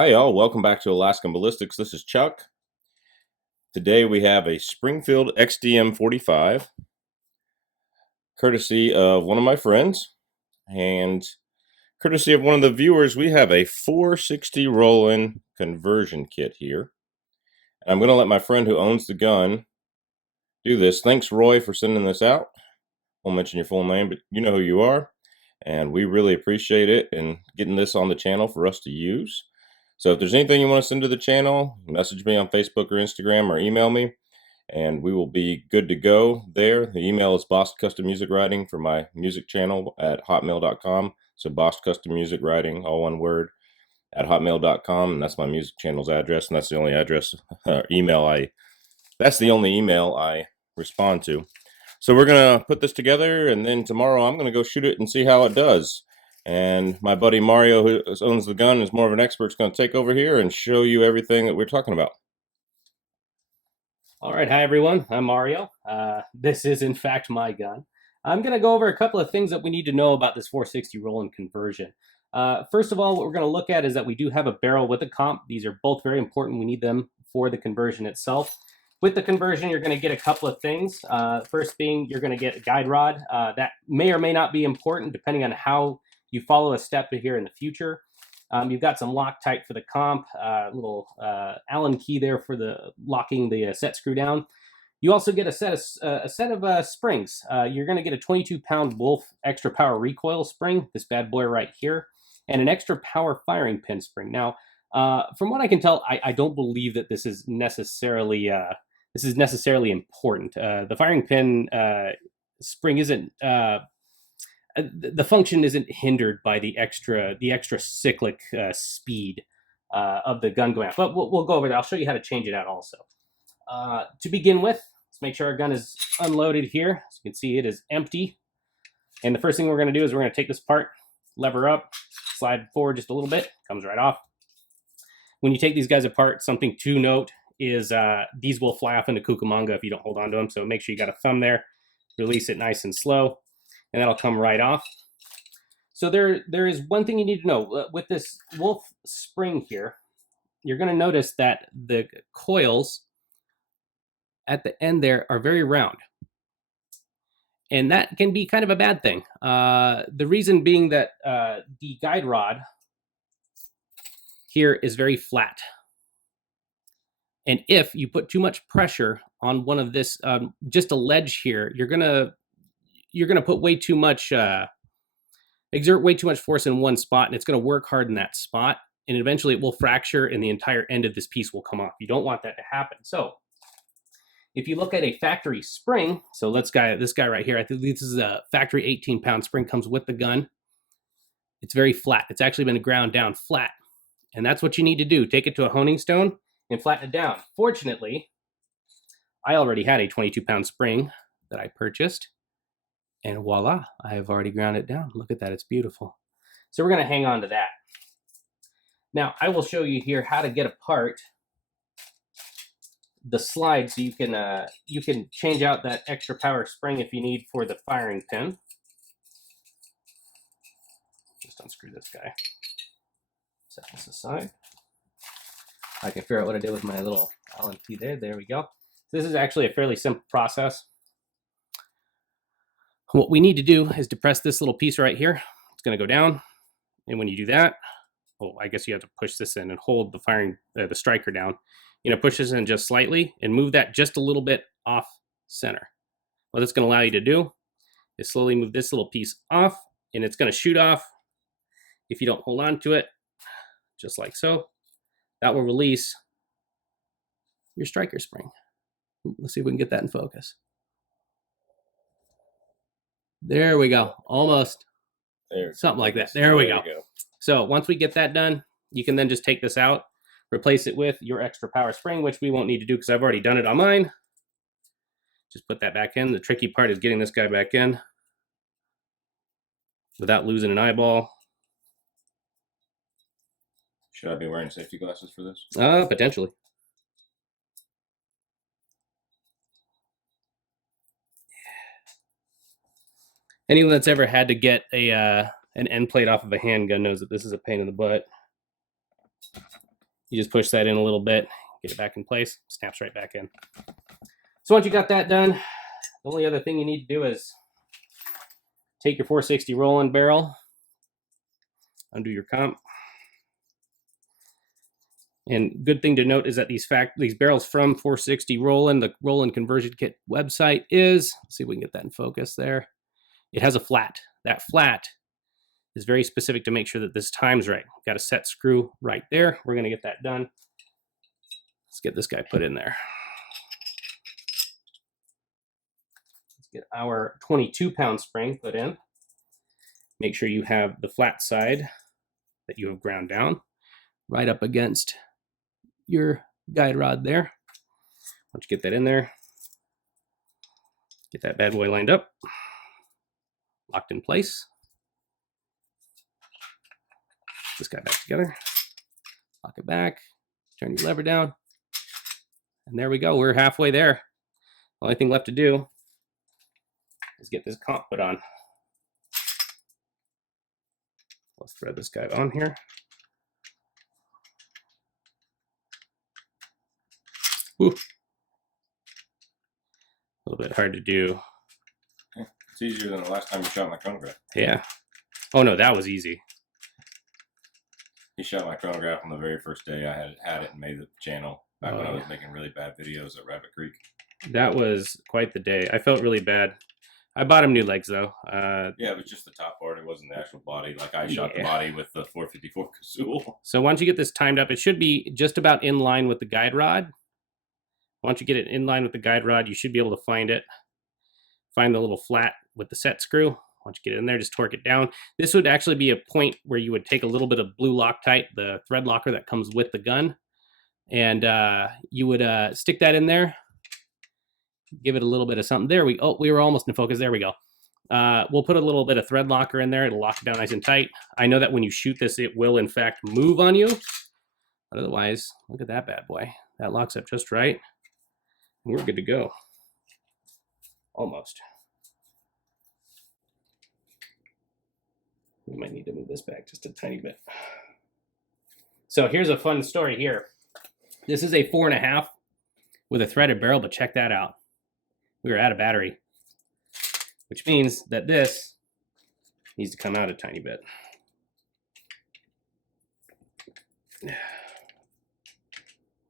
Hi, y'all. Welcome back to Alaskan Ballistics. This is Chuck. Today we have a Springfield XDM 45, courtesy of one of my friends, and courtesy of one of the viewers. We have a 460 Rowland conversion kit here. And I'm going to let my friend who owns the gun do this. Thanks, Roy, for sending this out. Won't mention your full name, but you know who you are. And we really appreciate it and getting this on the channel for us to use. So if there's anything you want to send to the channel, message me on Facebook or Instagram or email me, and we will be good to go there. The email is Boss Custom Music Writing for my music channel at hotmail.com. So Boss Custom Music Writing, all one word, at hotmail.com, and that's my music channel's address, and that's the only address, that's the only email I respond to. So we're going to put this together, and then tomorrow I'm going to go shoot it and see how it does. And my buddy Mario, who owns the gun, is more of an expert, is going to take over here and show you everything that we're talking about. All right, hi everyone, I'm Mario. This is in fact my gun. I'm going to go over a couple of things that we need to know about this 460 Rowland conversion. First of all, what we're going to look at is that we do have a barrel with a comp. These are both very important. We need them for the conversion itself. With the conversion, you're going to get a couple of things. First being, you're going to get a guide rod. That may or may not be important depending on how you follow a step here in the future. You've got some Loctite for the comp, little Allen key there for the locking the set screw down. You also get a set of springs. You're going to get a 22-pound Wolf extra power recoil spring, this bad boy right here, and an extra power firing pin spring. Now, from what I can tell, I don't believe that this is necessarily important. The firing pin spring isn't. The function isn't hindered by the extra cyclic speed of the gun going out. But we'll go over that. I'll show you how to change it out also. To begin with, let's make sure our gun is unloaded here. As you can see, it is empty. And the first thing we're going to do is we're going to take this apart, lever up, slide forward just a little bit, comes right off. When you take these guys apart, something to note is these will fly off into Cucamonga if you don't hold on to them. So make sure you got a thumb there, release it nice and slow, and that'll come right off. So there is one thing you need to know. With this Wolf spring here, you're going to notice that the coils at the end there are very round. And that can be kind of a bad thing. The reason being that the guide rod here is very flat. And if you put too much pressure on one of this, just a ledge here, you're gonna put way too much, exert way too much force in one spot, and it's gonna work hard in that spot, and eventually it will fracture, and the entire end of this piece will come off. You don't want that to happen. So if you look at a factory spring, so this guy right here, I think this is a factory 18-pound spring, comes with the gun. It's very flat. It's actually been ground down flat, and that's what you need to do. Take it to a honing stone and flatten it down. Fortunately, I already had a 22-pound spring that I purchased, and voila, I have already ground it down. Look at that, it's beautiful. So we're gonna hang on to that. Now, I will show you here how to get apart the slide so you can change out that extra power spring if you need for the firing pin. Just unscrew this guy. Set this aside. I can figure out what I did with my little Allen key there. There we go. This is actually a fairly simple process. What we need to do is depress this little piece right here. It's going to go down, and when you do that, oh, I guess you have to push this in and hold the striker down. Push this in just slightly and move that just a little bit off center. What it's going to allow you to do is slowly move this little piece off, and it's going to shoot off if you don't hold on to it, just like so. That will release your striker spring. Let's see if we can get that in focus. There we go. Almost. Something like that. There we go. So once we get that done, you can then just take this out, replace it with your extra power spring, which we won't need to do because I've already done it on mine. Just put that back in. The tricky part is getting this guy back in without losing an eyeball. Should I be wearing safety glasses for this? Potentially. Anyone that's ever had to get an end plate off of a handgun knows that this is a pain in the butt. You just push that in a little bit, get it back in place, snaps right back in. So once you got that done, the only other thing you need to do is take your 460 Rowland barrel, undo your comp. And good thing to note is that these barrels from 460 Rowland, the Rowland conversion kit website is, let's see if we can get that in focus there. It has a flat. That flat is very specific to make sure that this time's right. Got a set screw right there. We're going to get that done. Let's get this guy put in there. Let's get our 22-pound spring put in. Make sure you have the flat side that you have ground down right up against your guide rod there. Once you get that in there, get that bad boy lined up, locked in place. This guy back together, lock it back, turn your lever down, and there we go. We're halfway there. The only thing left to do is get this comp put on. Let's thread this guy on here. Whew. A little bit hard to do. It's easier than the last time you shot my chronograph. Yeah. Oh no, that was easy. He shot my chronograph on the very first day I had it and made the channel back when I was making really bad videos at Rabbit Creek. That was quite the day. I felt really bad. I bought him new legs though. Yeah, it was just the top part. It wasn't the actual body. Like I shot the body with the 454 Cazul. So once you get this timed up, it should be just about in line with the guide rod. Once you get it in line with the guide rod, you should be able to find it. Find the little flat with the set screw. Once you get it in there, just torque it down. This would actually be a point where you would take a little bit of blue Loctite, the thread locker that comes with the gun, and you would stick that in there. Give it a little bit of something. There we go. Oh, we were almost in focus. There we go. We'll put a little bit of thread locker in there. It'll lock it down nice and tight. I know that when you shoot this, it will in fact move on you. But otherwise, look at that bad boy. That locks up just right. And we're good to go. Almost. We might need to move this back just a tiny bit. So here's a fun story here. This is a 4.5 with a threaded barrel, but check that out. We were out of battery, which means that this needs to come out a tiny bit. We're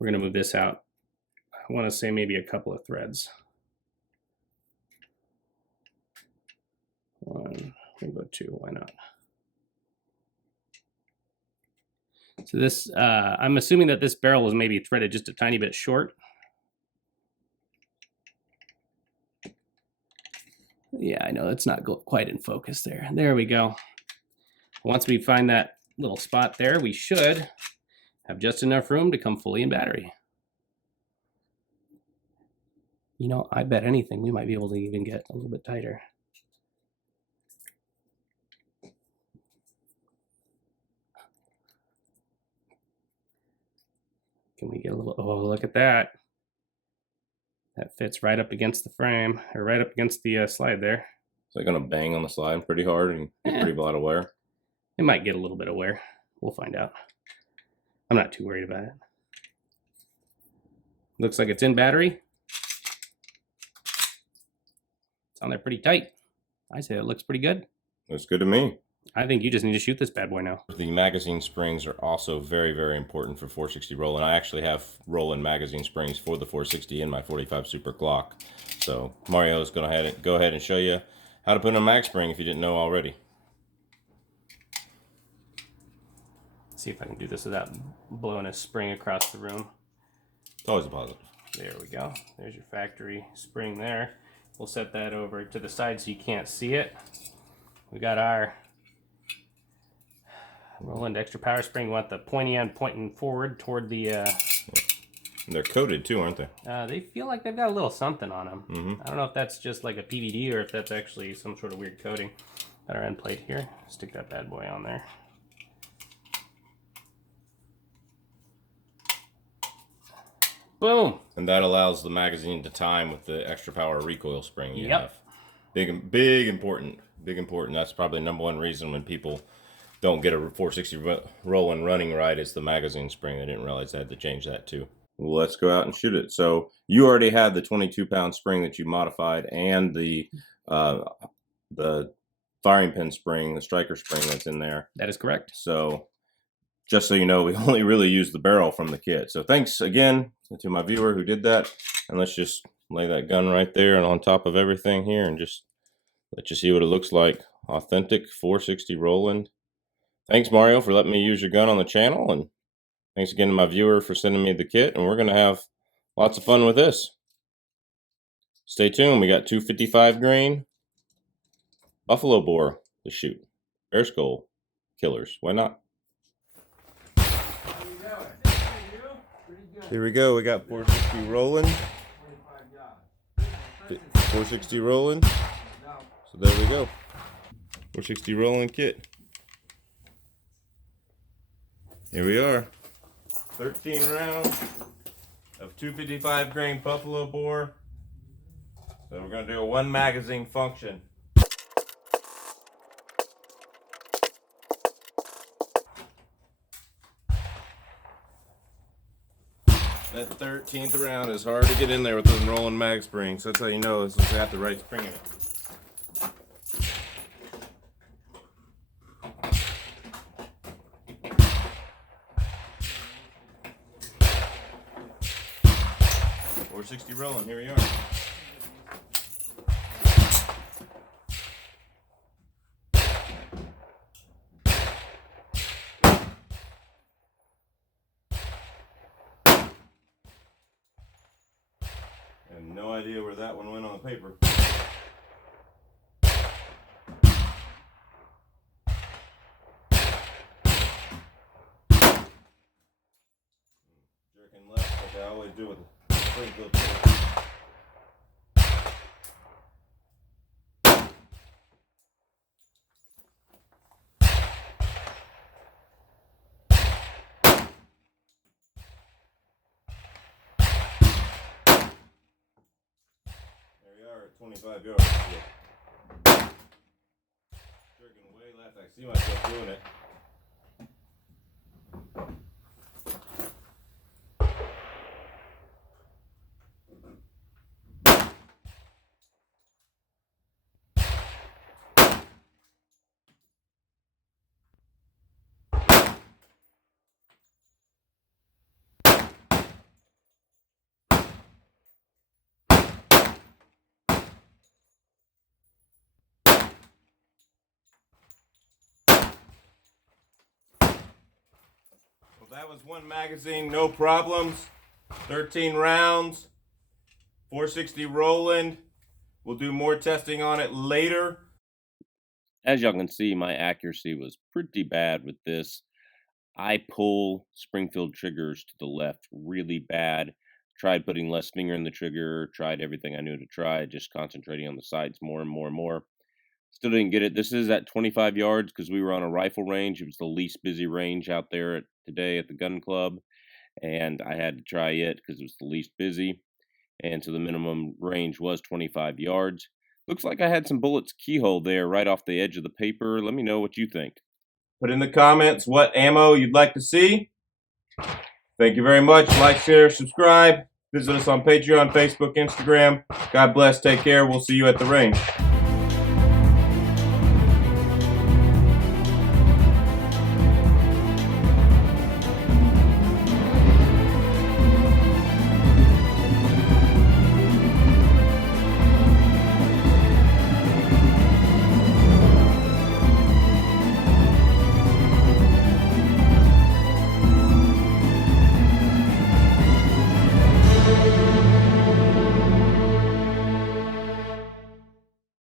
going to move this out. I want to say maybe a couple of threads. One, maybe go two, why not? So this, I'm assuming that this barrel was maybe threaded just a tiny bit short. Yeah, I know it's not quite in focus there. There we go. Once we find that little spot there, we should have just enough room to come fully in battery. You know, I bet anything we might be able to even get a little bit tighter. Can we get a little, oh, look at that. That fits right up against the frame, or right up against the slide there. Is that going to bang on the slide pretty hard and get pretty lot of wear? It might get a little bit of wear. We'll find out. I'm not too worried about it. Looks like it's in battery. It's on there pretty tight. I say it looks pretty good. Looks good to me. I think you just need to shoot this bad boy now. The magazine springs are also very, very important for 460 Rowland. I actually have Rowland magazine springs for the 460 in my 45 Super Glock. So Mario is going to go ahead and show you how to put in a mag spring if you didn't know already. Let's see if I can do this without blowing a spring across the room. It's always a positive. There we go. There's your factory spring there. We'll set that over to the side so you can't see it. We got our Rowland extra power spring. We want the pointy end pointing forward toward the... They're coated too, aren't they? They feel like they've got a little something on them. I don't know if that's just like a PVD or if that's actually some sort of weird coating. Got our end plate here. Stick that bad boy on there. Boom! And that allows the magazine to time with the extra power recoil spring you have. Big important. That's probably the #1 reason when people don't get a 460 Rowland running right, it's the magazine spring. I didn't realize I had to change that too. Well, let's go out and shoot it. So you already had the 22-pound spring that you modified, and the firing pin spring, the striker spring that's in there. That is correct. So just so you know, we only really used the barrel from the kit. So thanks again to my viewer who did that. And let's just lay that gun right there and on top of everything here and just let you see what it looks like. Authentic 460 Rowland. Thanks, Mario, for letting me use your gun on the channel. And thanks again to my viewer for sending me the kit. And we're going to have lots of fun with this. Stay tuned. We got 255 grain buffalo bore to shoot. Bear skull killers. Why not? Here we go. We got 460 Rowland. 460 Rowland. So there we go. 460 Rowland kit. Here we are. 13 rounds of 255 grain buffalo bore. So we're going to do a 1 magazine function. That 13th round is hard to get in there with those Rowland mag springs. That's how you know this has got the right spring in it. .460 Rowland, here we are. I have no idea where that one went on the paper. Jerking left like I always do with the Springfield. There we are at 25 yards. Jerking way left. I see myself doing it. That was 1 magazine, no problems. 13 rounds, 460 Rowland. We'll do more testing on it later. As y'all can see, my accuracy was pretty bad with this. I pull Springfield triggers to the left really bad. Tried putting less finger in the trigger, tried everything I knew to try, just concentrating on the sights more and more and more. Still didn't get it. This is at 25 yards because we were on a rifle range. It was the least busy range out there today at the gun club. And I had to try it because it was the least busy. And so the minimum range was 25 yards. Looks like I had some bullets keyhole there right off the edge of the paper. Let me know what you think. Put in the comments what ammo you'd like to see. Thank you very much. Like, share, subscribe. Visit us on Patreon, Facebook, Instagram. God bless. Take care. We'll see you at the range.